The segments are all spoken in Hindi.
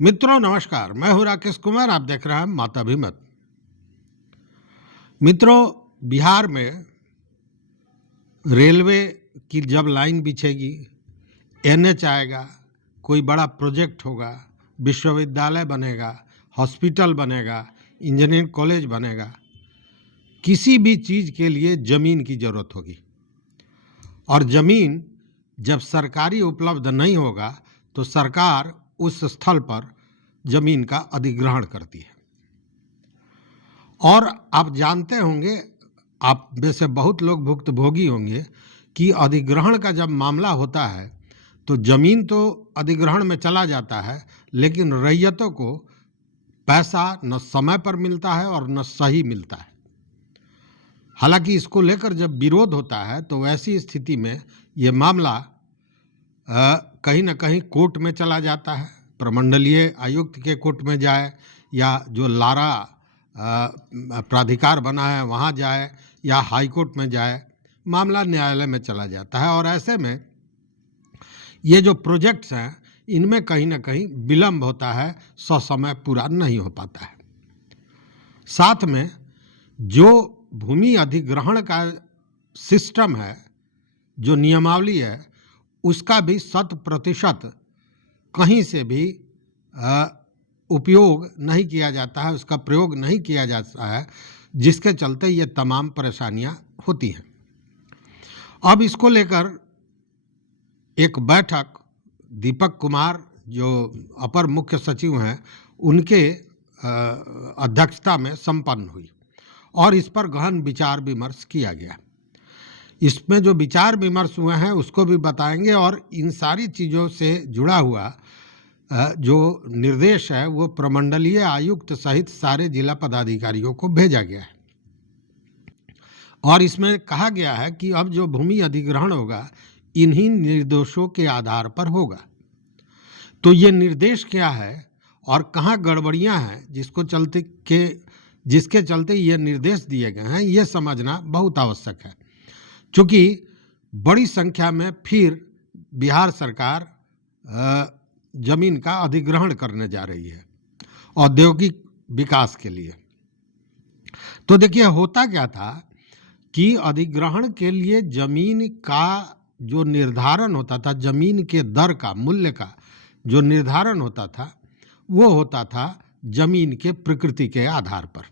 मित्रों नमस्कार, मैं हूं राकेश कुमार। आप देख रहे हैं माताभिमत। मित्रों, बिहार में रेलवे की जब लाइन बिछेगी, एनएच आएगा, कोई बड़ा प्रोजेक्ट होगा, विश्वविद्यालय बनेगा, हॉस्पिटल बनेगा, इंजीनियरिंग कॉलेज बनेगा, किसी भी चीज़ के लिए ज़मीन की ज़रूरत होगी। और ज़मीन जब सरकारी उपलब्ध नहीं होगा तो सरकार उस स्थल पर ज़मीन का अधिग्रहण करती है। और आप जानते होंगे, आप में से बहुत लोग भुक्तभोगी होंगे कि अधिग्रहण का जब मामला होता है तो ज़मीन तो अधिग्रहण में चला जाता है, लेकिन रैयतों को पैसा न समय पर मिलता है और न सही मिलता है। हालांकि इसको लेकर जब विरोध होता है तो वैसी स्थिति में ये मामला कहीं न कहीं कोर्ट में चला जाता है, प्रमंडलीय आयुक्त के कोर्ट में जाए या जो लारा प्राधिकार बना है वहाँ जाए या हाई कोर्ट में जाए, मामला न्यायालय में चला जाता है। और ऐसे में ये जो प्रोजेक्ट्स हैं इनमें कहीं न कहीं विलम्ब होता है, ससमय पूरा नहीं हो पाता है। साथ में जो भूमि अधिग्रहण का सिस्टम है, जो नियमावली है, उसका भी 100% कहीं से भी उपयोग नहीं किया जाता है, उसका प्रयोग नहीं किया जाता है, जिसके चलते ये तमाम परेशानियां होती हैं। अब इसको लेकर एक बैठक दीपक कुमार जो अपर मुख्य सचिव हैं उनके अध्यक्षता में संपन्न हुई और इस पर गहन विचार विमर्श किया गया। इसमें जो विचार विमर्श हुए हैं उसको भी बताएंगे और इन सारी चीज़ों से जुड़ा हुआ जो निर्देश है वो प्रमंडलीय आयुक्त सहित सारे जिला पदाधिकारियों को भेजा गया है। और इसमें कहा गया है कि अब जो भूमि अधिग्रहण होगा इन्हीं निर्देशों के आधार पर होगा। तो ये निर्देश क्या है और कहाँ गड़बड़ियाँ हैं जिसके चलते ये निर्देश दिए गए हैं, ये समझना बहुत आवश्यक है। चूँकि बड़ी संख्या में फिर बिहार सरकार जमीन का अधिग्रहण करने जा रही है औद्योगिक विकास के लिए। तो देखिए होता क्या था कि अधिग्रहण के लिए जमीन का जो निर्धारण होता था, जमीन के दर का, मूल्य का जो निर्धारण होता था, वो होता था जमीन के प्रकृति के आधार पर।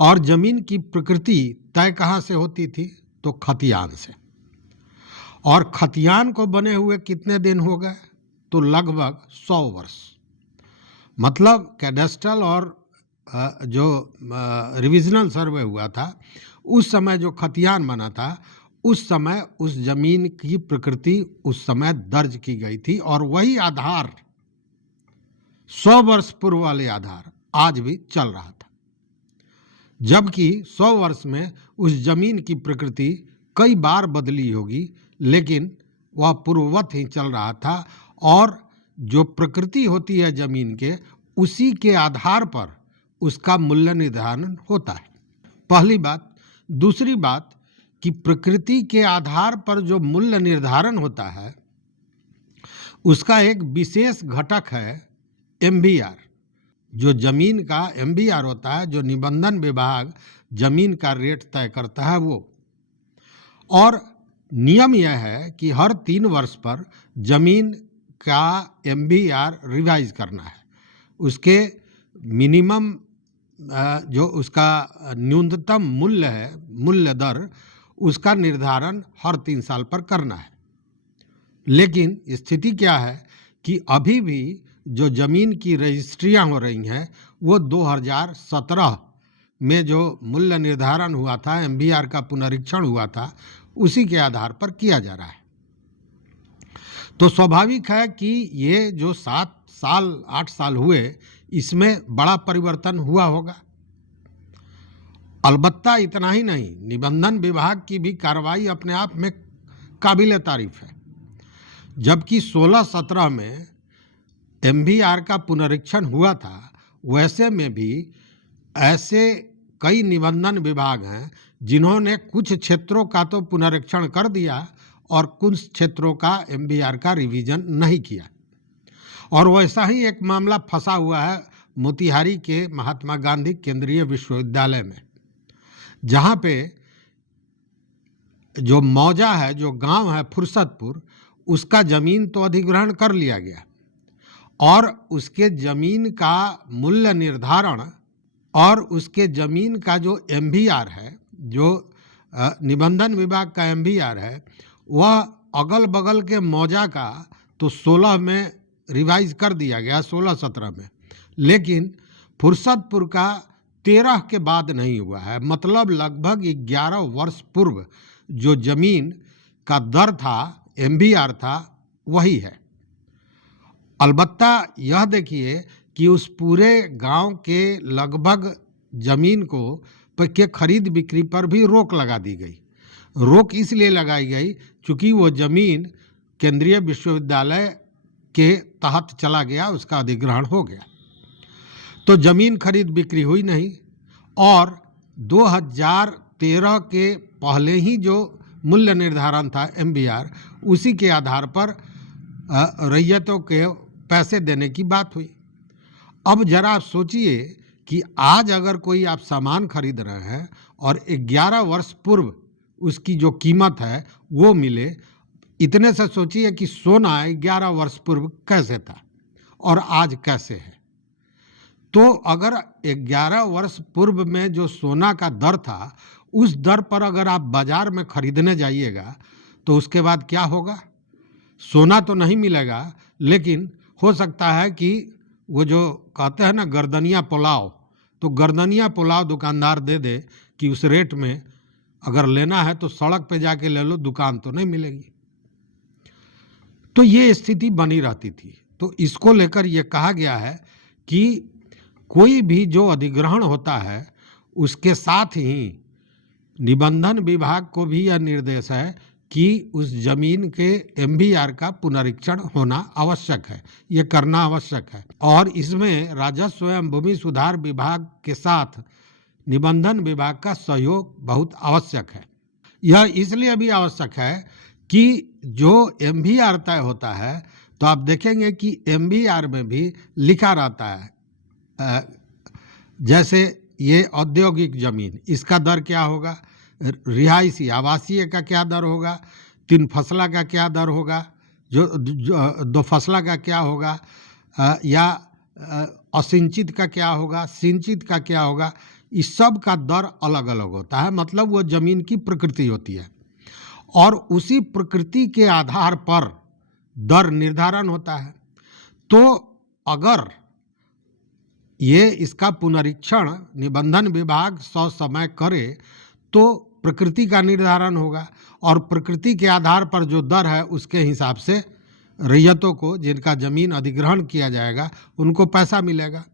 और जमीन की प्रकृति तय कहाँ से होती थी? तो खतियान से। और खतियान को बने हुए कितने दिन हो गए? तो लगभग 100 वर्ष। मतलब कैडेस्ट्रल और जो रिविजनल सर्वे हुआ था उस समय जो खतियान बना था उस समय उस जमीन की प्रकृति उस समय दर्ज की गई थी और वही आधार 100 वर्ष पूर्व वाले आधार आज भी चल रहा था। जबकि 100 वर्ष में उस जमीन की प्रकृति कई बार बदली होगी, लेकिन वह पूर्ववत ही चल रहा था। और जो प्रकृति होती है जमीन के, उसी के आधार पर उसका मूल्य निर्धारण होता है, पहली बात। दूसरी बात कि प्रकृति के आधार पर जो मूल्य निर्धारण होता है उसका एक विशेष घटक है एमबीआर। जो जमीन का एमबीआर होता है, जो निबंधन विभाग जमीन का रेट तय करता है वो। और नियम यह है कि हर 3 वर्ष पर जमीन का एमबीआर रिवाइज करना है। उसके मिनिमम जो उसका न्यूनतम मूल्य है, मूल्य दर, उसका निर्धारण हर 3 साल पर करना है। लेकिन स्थिति क्या है कि अभी भी जो जमीन की रजिस्ट्रियां हो रही हैं वो 2017 में जो मूल्य निर्धारण हुआ था, एमबीआर का पुनरीक्षण हुआ था, उसी के आधार पर किया जा रहा है। तो स्वाभाविक है कि ये जो 7 साल 8 साल हुए इसमें बड़ा परिवर्तन हुआ होगा। अलबत्ता इतना ही नहीं, निबंधन विभाग की भी कार्रवाई अपने आप में काबिल तारीफ है। जबकि 16-17 में एमबीआर का पुनरीक्षण हुआ था, वैसे में भी ऐसे कई निबंधन विभाग हैं जिन्होंने कुछ क्षेत्रों का तो पुनरीक्षण कर दिया और कुछ क्षेत्रों का एमबीआर का रिवीजन नहीं किया। और वैसा ही एक मामला फंसा हुआ है मोतिहारी के महात्मा गांधी केंद्रीय विश्वविद्यालय में, जहाँ पे जो मौजा है, जो गांव है फुर्सतपुर, उसका जमीन तो अधिग्रहण कर लिया गया और उसके जमीन का मूल्य निर्धारण और उसके जमीन का जो एमवीआर है, जो निबंधन विभाग का एमवीआर है, वह अगल बगल के मौजा का तो 16 में रिवाइज कर दिया गया, 16-17 में, लेकिन फुर्सतपुर का 13 के बाद नहीं हुआ है। मतलब लगभग 11 वर्ष पूर्व जो जमीन का दर था, एमवीआर था, वही है। अलबत्ता यह देखिए कि उस पूरे गांव के लगभग जमीन को के खरीद बिक्री पर भी रोक लगा दी गई। रोक इसलिए लगाई गई क्योंकि वो जमीन केंद्रीय विश्वविद्यालय के तहत चला गया, उसका अधिग्रहण हो गया, तो जमीन खरीद बिक्री हुई नहीं। और 2013 के पहले ही जो मूल्य निर्धारण था एमवीआर, उसी के आधार पर रैयतों के पैसे देने की बात हुई। अब जरा आप सोचिए कि आज अगर कोई आप सामान खरीद रहे हैं और 11 वर्ष पूर्व उसकी जो कीमत है वो मिले, इतने से सोचिए कि सोना 11 वर्ष पूर्व कैसे था और आज कैसे है। तो अगर 11 वर्ष पूर्व में जो सोना का दर था, उस दर पर अगर आप बाजार में खरीदने जाइएगा तो उसके बाद क्या होगा? सोना तो नहीं मिलेगा, लेकिन हो सकता है कि वो जो कहते हैं ना गर्दनिया पुलाव, तो गर्दनिया पुलाव दुकानदार दे दे कि उस रेट में अगर लेना है तो सड़क पे जाके ले लो, दुकान तो नहीं मिलेगी। तो ये स्थिति बनी रहती थी। तो इसको लेकर ये कहा गया है कि कोई भी जो अधिग्रहण होता है उसके साथ ही निबंधन विभाग को भी यह निर्देश है कि उस जमीन के एमवीआर का पुनरीक्षण होना आवश्यक है, ये करना आवश्यक है। और इसमें राजस्व एवं भूमि सुधार विभाग के साथ निबंधन विभाग का सहयोग बहुत आवश्यक है। यह इसलिए भी आवश्यक है कि जो एमवीआर तय होता है, तो आप देखेंगे कि एमवीआर में भी लिखा रहता है, जैसे ये औद्योगिक जमीन, इसका दर क्या होगा, रिहायशी आवासीय का क्या दर होगा, 3 फसला का क्या दर होगा, जो 2 फसला का क्या होगा, या असिंचित का क्या होगा, सिंचित का क्या होगा, इस सब का दर अलग अलग होता है। मतलब वो जमीन की प्रकृति होती है और उसी प्रकृति के आधार पर दर निर्धारण होता है। तो अगर ये इसका पुनरीक्षण निबंधन विभाग समय करे तो प्रकृति का निर्धारण होगा और प्रकृति के आधार पर जो दर है उसके हिसाब से रैयतों को, जिनका जमीन अधिग्रहण किया जाएगा, उनको पैसा मिलेगा।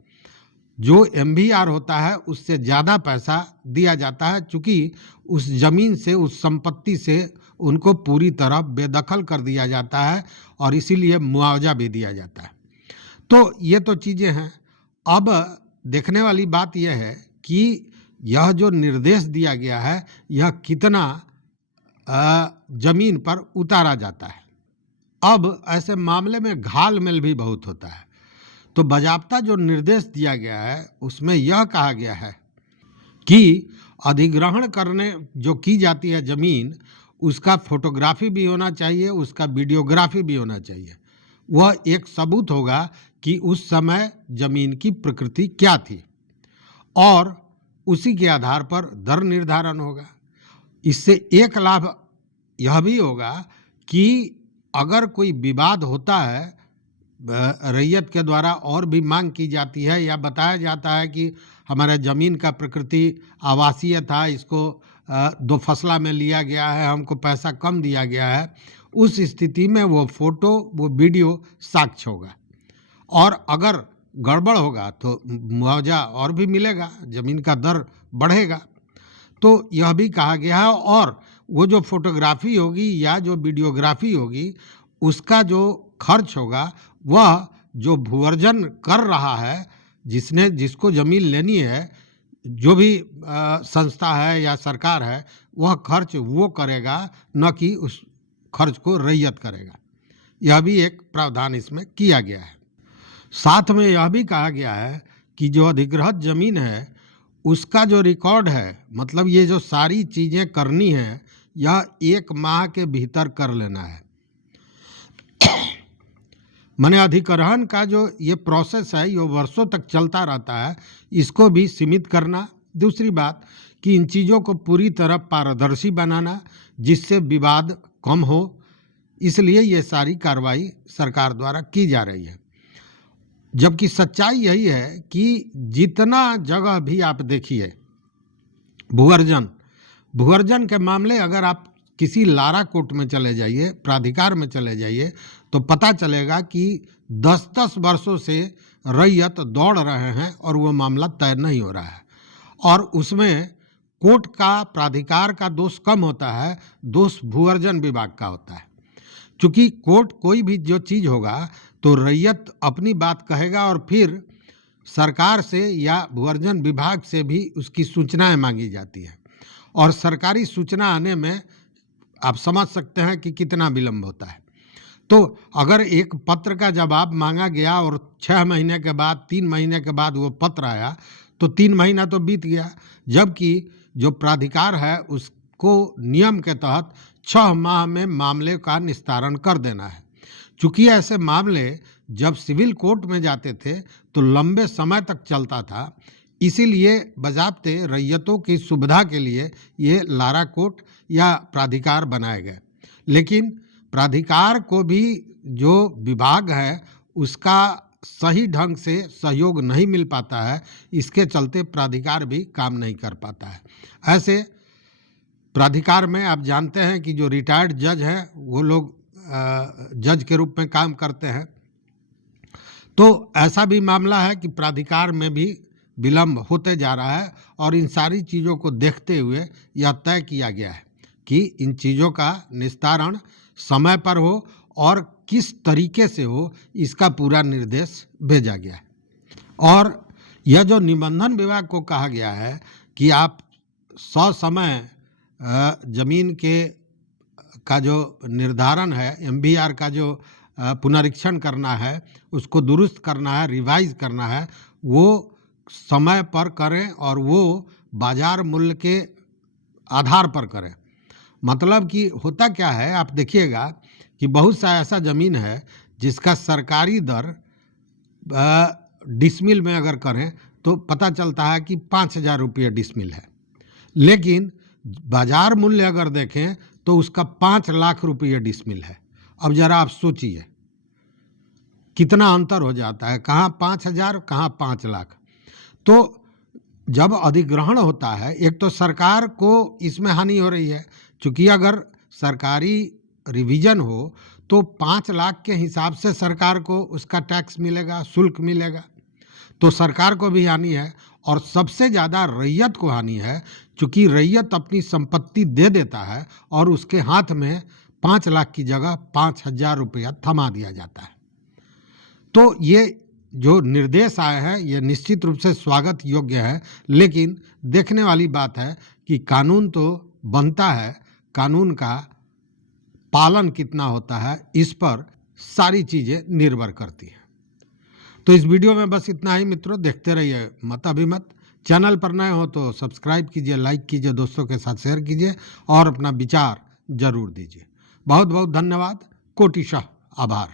जो एमवीआर होता है उससे ज़्यादा पैसा दिया जाता है, चूँकि उस जमीन से, उस संपत्ति से उनको पूरी तरह बेदखल कर दिया जाता है और इसीलिए मुआवजा भी दिया जाता है। तो ये तो चीज़ें हैं। अब देखने वाली बात यह है कि यह जो निर्देश दिया गया है, यह कितना जमीन पर उतारा जाता है। अब ऐसे मामले में घाल-मेल भी बहुत होता है। तो बाज़ाब्ता जो निर्देश दिया गया है उसमें यह कहा गया है कि अधिग्रहण करने जो की जाती है जमीन, उसका फोटोग्राफी भी होना चाहिए, उसका वीडियोग्राफी भी होना चाहिए। वह एक सबूत होगा कि उस समय जमीन की प्रकृति क्या थी और उसी के आधार पर दर निर्धारण होगा। इससे एक लाभ यह भी होगा कि अगर कोई विवाद होता है, रैयत के द्वारा और भी मांग की जाती है या बताया जाता है कि हमारे ज़मीन का प्रकृति आवासीय था, इसको 2 फसला में लिया गया है, हमको पैसा कम दिया गया है, उस स्थिति में वो फोटो, वो वीडियो साक्ष्य होगा। और अगर गड़बड़ होगा तो मुआवजा और भी मिलेगा, ज़मीन का दर बढ़ेगा। तो यह भी कहा गया है। और वो जो फोटोग्राफी होगी या जो वीडियोग्राफी होगी, उसका जो खर्च होगा, वह जो भूअर्जन कर रहा है, जिसको ज़मीन लेनी है, जो भी संस्था है या सरकार है, वह खर्च वो करेगा, न कि उस खर्च को रैयत करेगा। यह भी एक प्रावधान इसमें किया गया है। साथ में यह भी कहा गया है कि जो अधिग्रहित जमीन है उसका जो रिकॉर्ड है, मतलब ये जो सारी चीजें करनी है, यह 1 माह के भीतर कर लेना है। माने अधिग्रहण का जो ये प्रोसेस है, ये वर्षों तक चलता रहता है, इसको भी सीमित करना। दूसरी बात कि इन चीज़ों को पूरी तरह पारदर्शी बनाना, जिससे विवाद कम हो, इसलिए ये सारी कार्रवाई सरकार द्वारा की जा रही है। जबकि सच्चाई यही है कि जितना जगह भी आप देखिए, भूअर्जन के मामले अगर आप किसी लारा कोर्ट में चले जाइए, प्राधिकार में चले जाइए, तो पता चलेगा कि 10-10 वर्षों से रैयत दौड़ रहे हैं और वो मामला तय नहीं हो रहा है। और उसमें कोर्ट का, प्राधिकार का दोष कम होता है, दोष भूअर्जन विभाग का होता है। चूंकि कोर्ट कोई भी जो चीज़ होगा तो रैयत अपनी बात कहेगा और फिर सरकार से या भूअर्जन विभाग से भी उसकी सूचनाएं मांगी जाती है, और सरकारी सूचना आने में आप समझ सकते हैं कि कितना विलंब होता है। तो अगर एक पत्र का जवाब मांगा गया और 6 महीने के बाद, 3 महीने के बाद वो पत्र आया, तो 3 महीना तो बीत गया। जबकि जो प्राधिकार है उसको नियम के तहत 6 माह में मामले का निस्तारण कर देना है। चूंकि ऐसे मामले जब सिविल कोर्ट में जाते थे तो लंबे समय तक चलता था, इसीलिए बजाते रैयतों की सुविधा के लिए ये लारा कोर्ट या प्राधिकार बनाए गए। लेकिन प्राधिकार को भी जो विभाग है उसका सही ढंग से सहयोग नहीं मिल पाता है, इसके चलते प्राधिकार भी काम नहीं कर पाता है। ऐसे प्राधिकार में आप जानते हैं कि जो रिटायर्ड जज हैं वो लोग जज के रूप में काम करते हैं। तो ऐसा भी मामला है कि प्राधिकार में भी विलंब होते जा रहा है, और इन सारी चीज़ों को देखते हुए यह तय किया गया है कि इन चीज़ों का निस्तारण समय पर हो और किस तरीके से हो, इसका पूरा निर्देश भेजा गया है। और यह जो निबंधन विभाग को कहा गया है कि आप ससमय जमीन के का जो निर्धारण है, MBR का जो पुनरीक्षण करना है, उसको दुरुस्त करना है, रिवाइज करना है, वो समय पर करें और वो बाजार मूल्य के आधार पर करें। मतलब कि होता क्या है, आप देखिएगा कि बहुत सा ऐसा ज़मीन है जिसका सरकारी दर डिसमिल में अगर करें तो पता चलता है कि 5,000 रुपये डिसमिल है, लेकिन बाजार मूल्य अगर देखें तो उसका 5 लाख रुपये डिसमिल है। अब जरा आप सोचिए कितना अंतर हो जाता है, कहाँ 5,000, कहाँ 5 लाख। तो जब अधिग्रहण होता है, एक तो सरकार को इसमें हानि हो रही है, चूँकि अगर सरकारी रिवीजन हो तो 5 लाख के हिसाब से सरकार को उसका टैक्स मिलेगा, शुल्क मिलेगा, तो सरकार को भी हानि है। और सबसे ज़्यादा रैयत को हानि है, चूँकि रैयत अपनी संपत्ति दे देता है और उसके हाथ में 5 लाख की जगह 5,000 रुपया थमा दिया जाता है। तो ये जो निर्देश आए हैं ये निश्चित रूप से स्वागत योग्य है, लेकिन देखने वाली बात है कि कानून तो बनता है, कानून का पालन कितना होता है, इस पर सारी चीज़ें निर्भर करती हैं। तो इस वीडियो में बस इतना ही मित्रों, देखते रहिए मत अभिमत। चैनल पर नए हो तो सब्सक्राइब कीजिए, लाइक कीजिए, दोस्तों के साथ शेयर कीजिए और अपना विचार जरूर दीजिए। बहुत बहुत धन्यवाद, कोटिशः आभार।